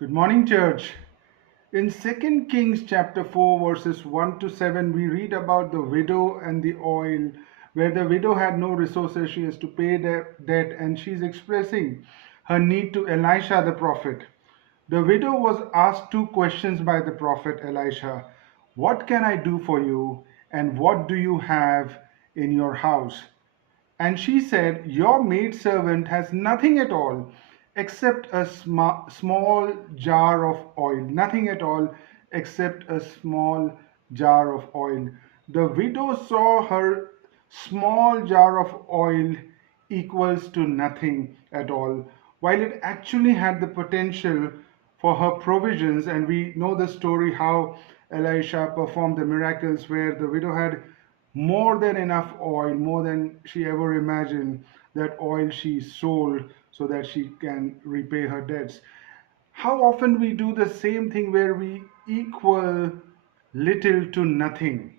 Good morning, church. In Second Kings chapter 4, verses 1 to 7, we read about the widow and the oil, where the widow had no resources. She has to pay the debt, and she's expressing her need to Elisha the prophet. The widow was asked two questions by the prophet Elisha. What can I do for you, and what do you have in your house? And she said, your maidservant has nothing at all except a small jar of oil. Nothing at all except a small jar of oil. The widow saw her small jar of oil equals to nothing at all, while it actually had the potential for her provisions. And we know the story how Elisha performed the miracles where the widow had more than enough oil, more than she ever imagined. That oil she sold so that she can repay her debts. How often we do the same thing where we equal little to nothing.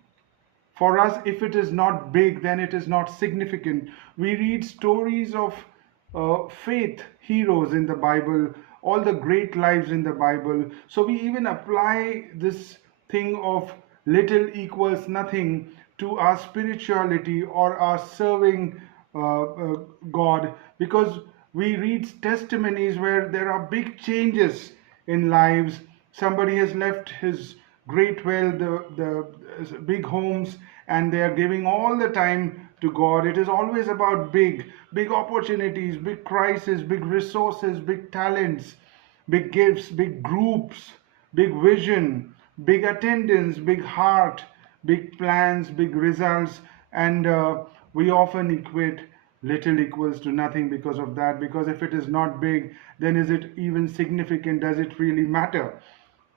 For us, if it is not big, then it is not significant. We read stories of faith heroes in the Bible, all the great lives in the Bible. So we even apply this thing of little equals nothing to our spirituality or our serving God, because we read testimonies where there are big changes in lives. Somebody has left his great wealth, the big homes, and they are giving all the time to God. It is always about big opportunities, big crises, big resources, big talents, big gifts, big groups, big vision, big attendance, big heart, big plans, big results. And we often equate little equals to nothing because of that. Because if it is not big, then is it even significant? Does it really matter?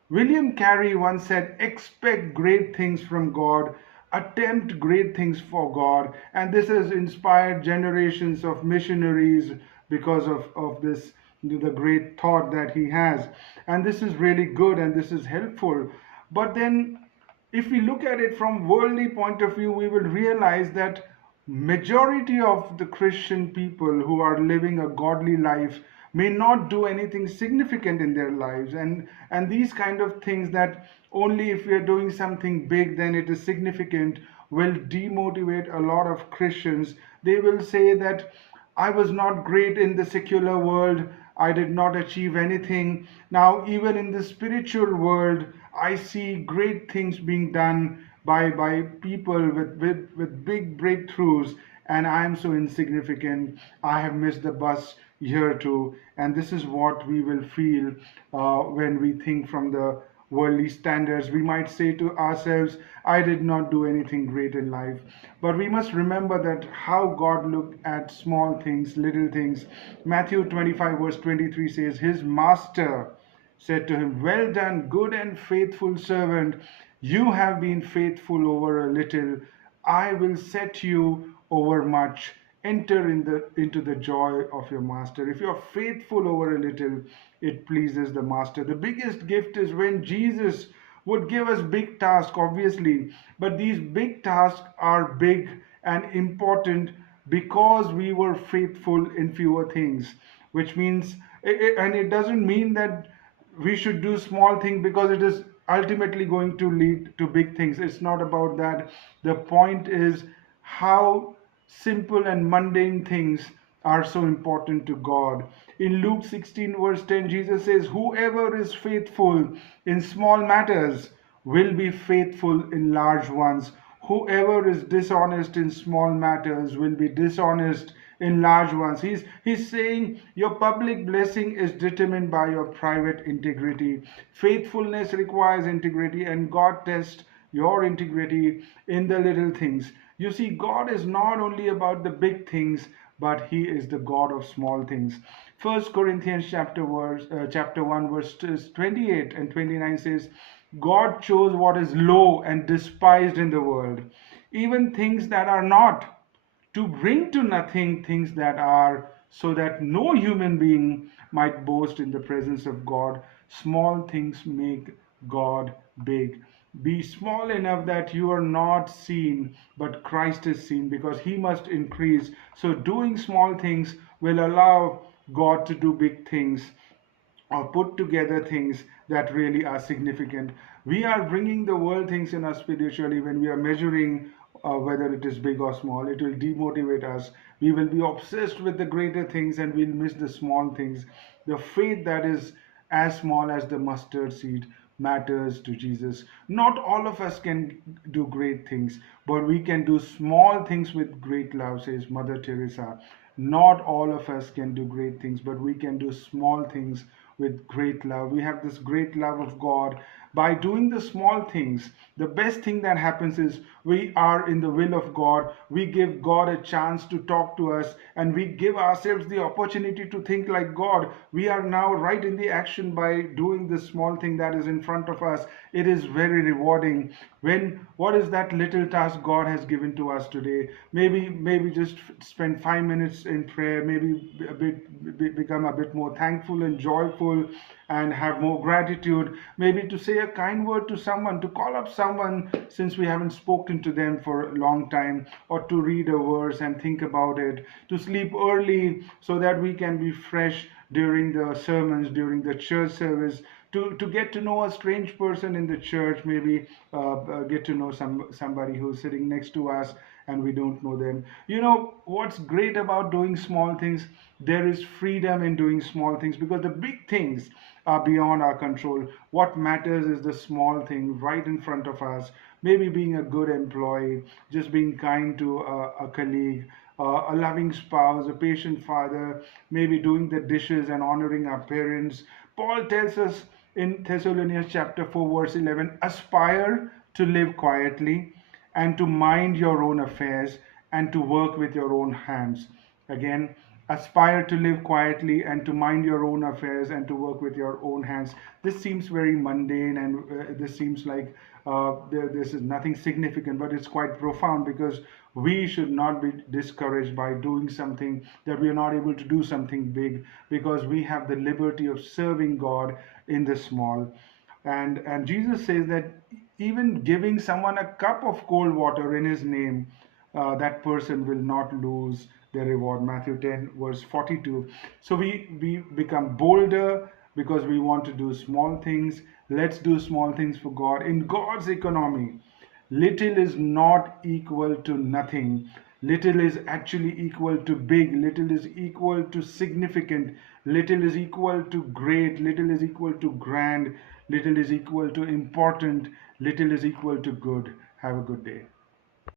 William Carey once said, expect great things from God, attempt great things for God. And this has inspired generations of missionaries because of this, the great thought that he has. And this is really good and this is helpful. But then if we look at it from worldly point of view, we will realize that majority of the Christian people who are living a godly life may not do anything significant in their lives, and these kind of things that only if we are doing something big then it is significant will demotivate a lot of Christians. They will say that I was not great in the secular world. I did not achieve anything. Now, even in the spiritual world, I see great things being done by people with big breakthroughs, and I am so insignificant. I have missed the bus here too. And this is what we will feel when we think from the worldly standards. We might say to ourselves, I did not do anything great in life. But we must remember that how God looked at small things, little things. Matthew 25, verse 23 says, his master said to him, well done, good and faithful servant. You have been faithful over a little. I will set you over much. Enter into the joy of your master. If you're faithful over a little, it pleases the master. The biggest gift is when Jesus would give us big tasks, obviously, but these big tasks are big and important because we were faithful in fewer things, which means, and it doesn't mean that we should do small things because it is ultimately going to lead to big things. It's not about that. The point is how simple and mundane things are so important to God. In Luke 16, verse 10, Jesus says, whoever is faithful in small matters will be faithful in large ones. Whoever is dishonest in small matters will be dishonest in large ones. He's saying your public blessing is determined by your private integrity. Faithfulness requires integrity, and God tests your integrity in the little things. You see, God is not only about the big things, but He is the God of small things. First Corinthians chapter 1, verses 28 and 29 says, God chose what is low and despised in the world, even things that are not, to bring to nothing things that are, so that no human being might boast in the presence of God. Small things make God big. Be small enough that you are not seen, but Christ is seen, because He must increase. So, doing small things will allow God to do big things. or put together things that really are significant. We are bringing the world things in us spiritually when we are measuring whether it is big or small. It will demotivate us. We will be obsessed with the greater things and we'll miss the small things. The faith that is as small as the mustard seed matters to Jesus. Not all of us can do great things, but we can do small things with great love, says Mother Teresa. Not all of us can do great things, but we can do small things with great love. We have this great love of God. By doing the small things, the best thing that happens is we are in the will of God. We give God a chance to talk to us, and we give ourselves the opportunity to think like God. We are now right in the action by doing the small thing that is in front of us. It is very rewarding. When what is that little task God has given to us today? Maybe just spend 5 minutes in prayer. Maybe become a bit more thankful and joyful, and have more gratitude. Maybe to say a kind word to someone, to call up someone since we haven't spoken to them for a long time, or to read a verse and think about it. To sleep early so that we can be fresh during the sermons, during the church service, to get to know a strange person in the church, maybe get to know somebody who's sitting next to us and we don't know them. You know what's great about doing small things? There is freedom in doing small things because the big things are beyond our control. What matters is the small thing right in front of us. Maybe being a good employee, just being kind to a colleague, a loving spouse, a patient father, maybe doing the dishes and honoring our parents. Paul tells us in Thessalonians chapter 4, verse 11, aspire to live quietly and to mind your own affairs and to work with your own hands. Again, aspire to live quietly and to mind your own affairs and to work with your own hands. This seems very mundane, and this seems like this is nothing significant, but it's quite profound because we should not be discouraged by doing something that we are not able to do something big, because we have the liberty of serving God in the small. And Jesus says that even giving someone a cup of cold water in his name, that person will not lose their reward. Matthew 10, verse 42. So we become bolder because we want to do small things. Let's do small things for God. In God's economy, little is not equal to nothing. Little is actually equal to big. Little is equal to significant. Little is equal to great. Little is equal to grand. Little is equal to important. Little is equal to good. Have a good day.